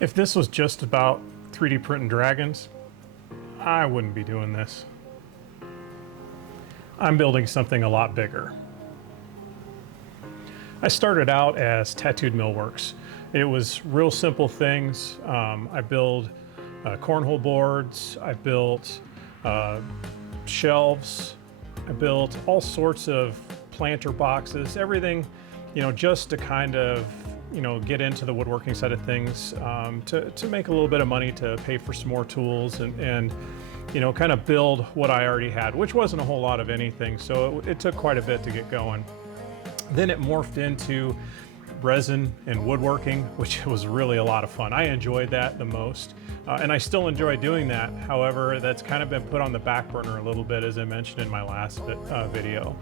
If this was just about 3D printing dragons, I wouldn't be doing this. I'm building something a lot bigger. I started out as Tattooed Millworks. It was real simple things. I build cornhole boards, I built shelves, I built all sorts of planter boxes, everything, just to kind of, get into the woodworking side of things, to make a little bit of money to pay for some more tools and kind of build what I already had, which wasn't a whole lot of anything. So it took quite a bit to get going. Then it morphed into resin and woodworking, which was really a lot of fun. I enjoyed that the most, and I still enjoy doing that. However, that's kind of been put on the back burner a little bit, as I mentioned in my last video.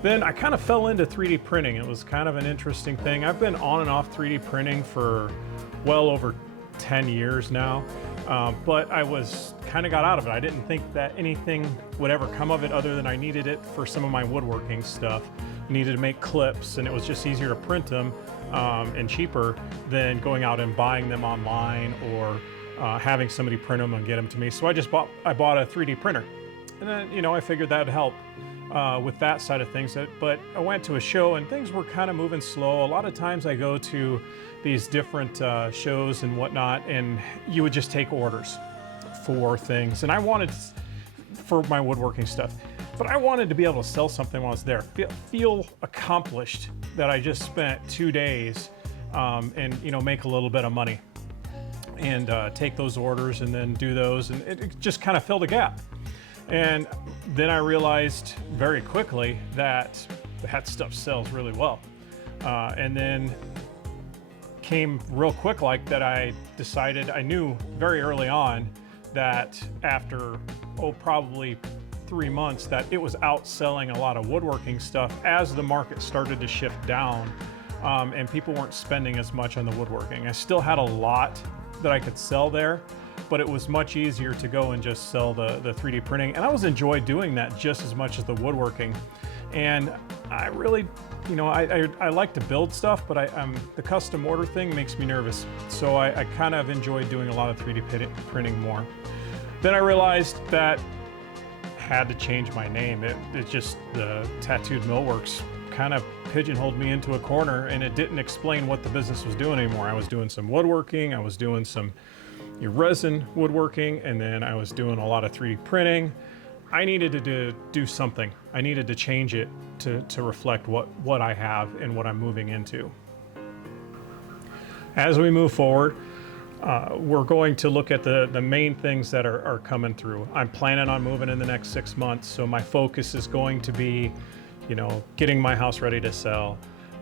Then I kind of fell into 3D printing. It was kind of an interesting thing. I've been on and off 3D printing for well over 10 years now, but I kind of got out of it. I didn't think that anything would ever come of it other than I needed it for some of my woodworking stuff. I needed to make clips, and it was just easier to print them and cheaper than going out and buying them online or having somebody print them and get them to me. So I bought a 3D printer, and then I figured that would help with that side of things. But I went to a show and things were kind of moving slow. A lot of times I go to these different shows and whatnot, and you would just take orders for things. And I wanted for my woodworking stuff, but I wanted to be able to sell something while I was there, feel accomplished that I just spent 2 days and make a little bit of money and take those orders and then do those, and it just kind of filled a gap. And then I realized very quickly that that stuff sells really well. And then came real quick like that I decided, I knew very early on that after, probably 3 months, that it was outselling a lot of woodworking stuff as the market started to shift down, and people weren't spending as much on the woodworking. I still had a lot that I could sell there, but it was much easier to go and just sell the 3D printing. And I was enjoying doing that just as much as the woodworking. And I really, I like to build stuff, but the custom order thing makes me nervous. So I kind of enjoy doing a lot of 3D printing more. Then I realized that I had to change my name. It just, the Tattooed Millworks kind of pigeonholed me into a corner, and it didn't explain what the business was doing anymore. I was doing some woodworking, I was doing some resin woodworking, and then I was doing a lot of 3D printing. I needed to do something. I needed to change it to reflect what I have and what I'm moving into. As we move forward, we're going to look at the main things that are coming through. I'm planning on moving in the next 6 months, so my focus is going to be, getting my house ready to sell.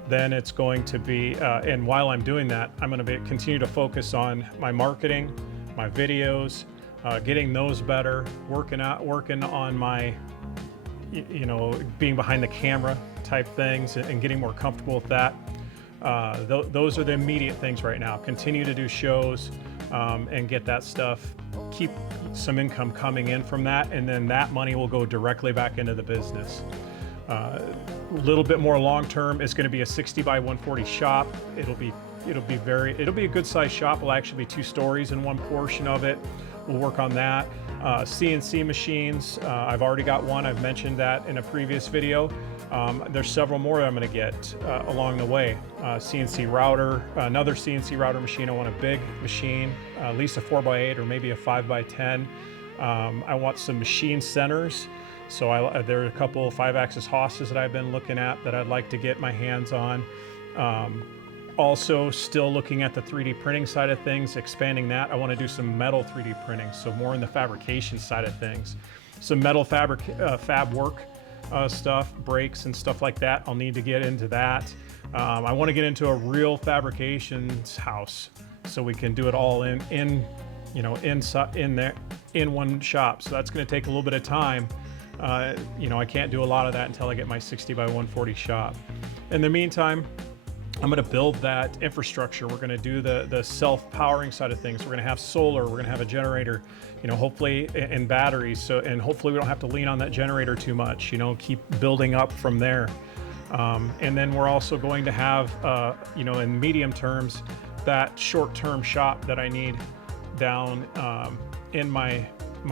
Then it's going to be, and while I'm doing that, I'm going to continue to focus on my marketing, my videos, getting those better, working on my, being behind the camera type things and getting more comfortable with that. Those are the immediate things right now. Continue to do shows and get that stuff, keep some income coming in from that, and then that money will go directly back into the business. A little bit more long-term, it's going to be a 60 by 140 shop. It'll be a good sized shop. It'll actually be 2 stories in one portion of it. We'll work on that. CNC machines, I've already got one. I've mentioned that in a previous video. There's several more I'm going to get along the way. CNC router, another CNC router machine. I want a big machine, at least a 4x8 or maybe a 5x10. I want some machine centers. So there are a couple 5-axis Hosses that I've been looking at that I'd like to get my hands on. Also still looking at the 3D printing side of things, expanding that. I want to do some metal 3D printing, so more in the fabrication side of things. Some metal fab work stuff, brakes and stuff like that. I'll need to get into that. I want to get into a real fabrications house so we can do it all in one shop. So that's going to take a little bit of time. I can't do a lot of that until I get my 60 by 140 shop. In the meantime, I'm going to build that infrastructure. We're going to do the self-powering side of things. We're going to have solar. We're going to have a generator, hopefully, and batteries. And hopefully we don't have to lean on that generator too much. Keep building up from there. And then we're also going to have, in medium terms, that short-term shop that I need down in my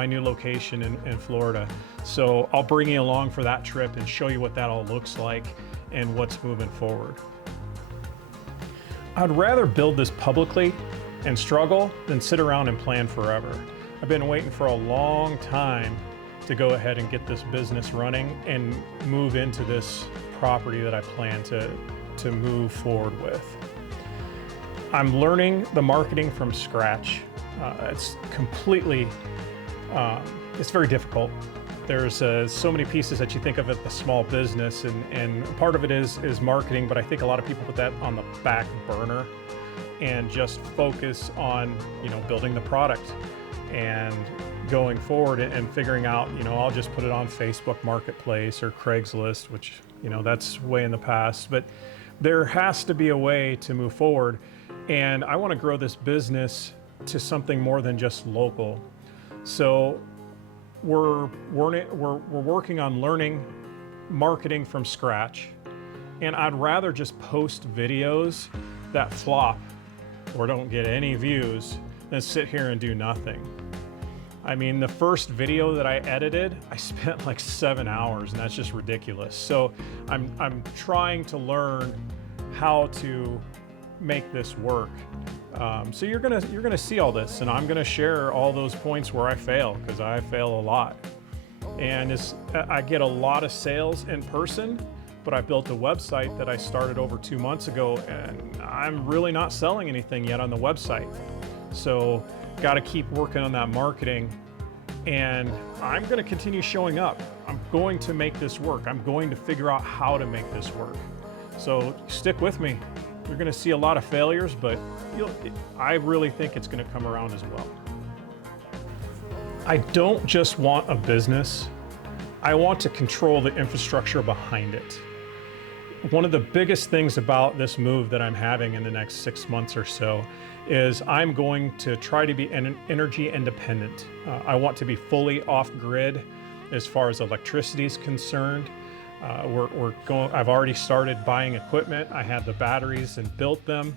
new location in Florida. So I'll bring you along for that trip and show you what that all looks like and what's moving forward. I'd rather build this publicly and struggle than sit around and plan forever. I've been waiting for a long time to go ahead and get this business running and move into this property that I plan to move forward with. I'm learning the marketing from scratch. It's completely, it's very difficult. There's so many pieces that you think of at the small business, and part of it is marketing, but I think a lot of people put that on the back burner and just focus on, building the product and going forward and figuring out, I'll just put it on Facebook Marketplace or Craigslist, which, that's way in the past, but there has to be a way to move forward. And I want to grow this business to something more than just local. So we're working on learning marketing from scratch, and I'd rather just post videos that flop or don't get any views than sit here and do nothing. I mean, the first video that I edited, I spent like 7 hours, and that's just ridiculous. So I'm trying to learn how to make this work. So you're gonna see all this, and I'm gonna share all those points where I fail, because I fail a lot. And I get a lot of sales in person, but I built a website that I started over 2 months ago, and I'm really not selling anything yet on the website. So got to keep working on that marketing, and I'm going to continue showing up. I'm going to make this work. I'm going to figure out how to make this work. So stick with me. You're going to see a lot of failures, but I really think it's going to come around as well. I don't just want a business. I want to control the infrastructure behind it. One of the biggest things about this move that I'm having in the next 6 months or so is I'm going to try to be energy independent. I want to be fully off-grid as far as electricity is concerned. I've already started buying equipment. I have the batteries and built them.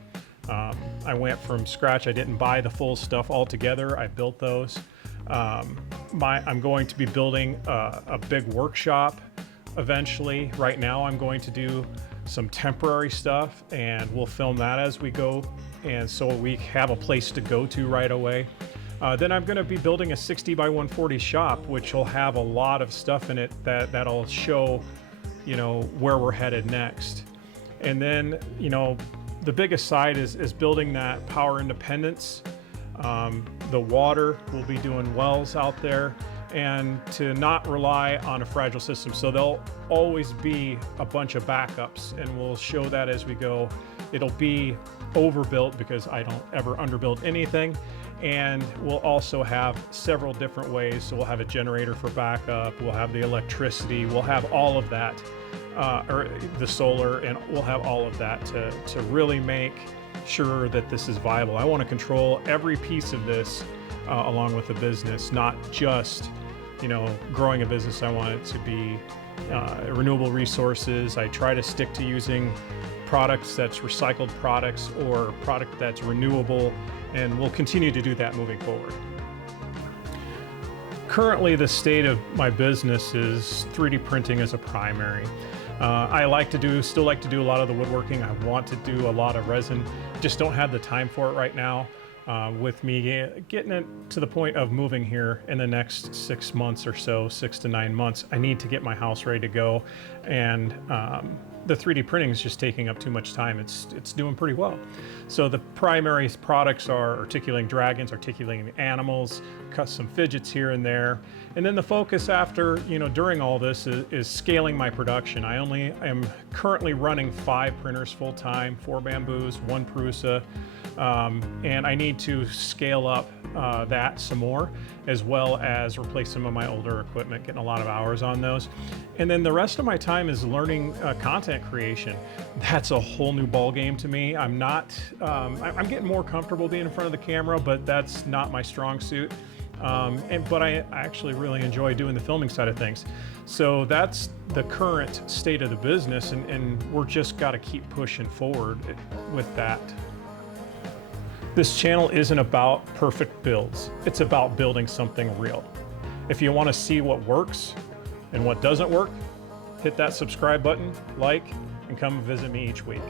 I went from scratch. I didn't buy the full stuff altogether. I built those. I'm going to be building a big workshop eventually. Right now I'm going to do some temporary stuff, and we'll film that as we go, and so we have a place to go to right away. Then I'm going to be building a 60 by 140 shop, which will have a lot of stuff in it that'll show, where we're headed next. And then, the biggest side is building that power independence. The water, we'll be doing wells out there, and to not rely on a fragile system. So there'll always be a bunch of backups, and we'll show that as we go. It'll be overbuilt because I don't ever underbuild anything. And we'll also have several different ways. So we'll have a generator for backup, we'll have the electricity, we'll have all of that, or the solar, and we'll have all of that to really make sure that this is viable. I want to control every piece of this along with the business, not just, growing a business. I want it to be renewable resources. I try to stick to using products that's recycled products or product that's renewable, and we'll continue to do that moving forward. Currently, the state of my business is 3D printing as a primary. I still like to do a lot of the woodworking. I want to do a lot of resin. Just don't have the time for it right now. With me getting it to the point of moving here in the next 6 months or so, 6 to 9 months, I need to get my house ready to go. And the 3D printing is just taking up too much time. It's doing pretty well. So the primary products are articulating dragons, articulating animals, custom fidgets here and there. And then the focus after, during all this is scaling my production. I only am currently running 5 printers full time, 4 Bamboos, 1 Prusa. And I need to scale up that some more, as well as replace some of my older equipment, getting a lot of hours on those. And then the rest of my time is learning content creation. That's a whole new ball game to me. I'm getting more comfortable being in front of the camera, but that's not my strong suit. But I actually really enjoy doing the filming side of things. So that's the current state of the business, and we're just got to keep pushing forward with that. This channel isn't about perfect builds. It's about building something real. If you want to see what works and what doesn't work, hit that subscribe button, like, and come visit me each week.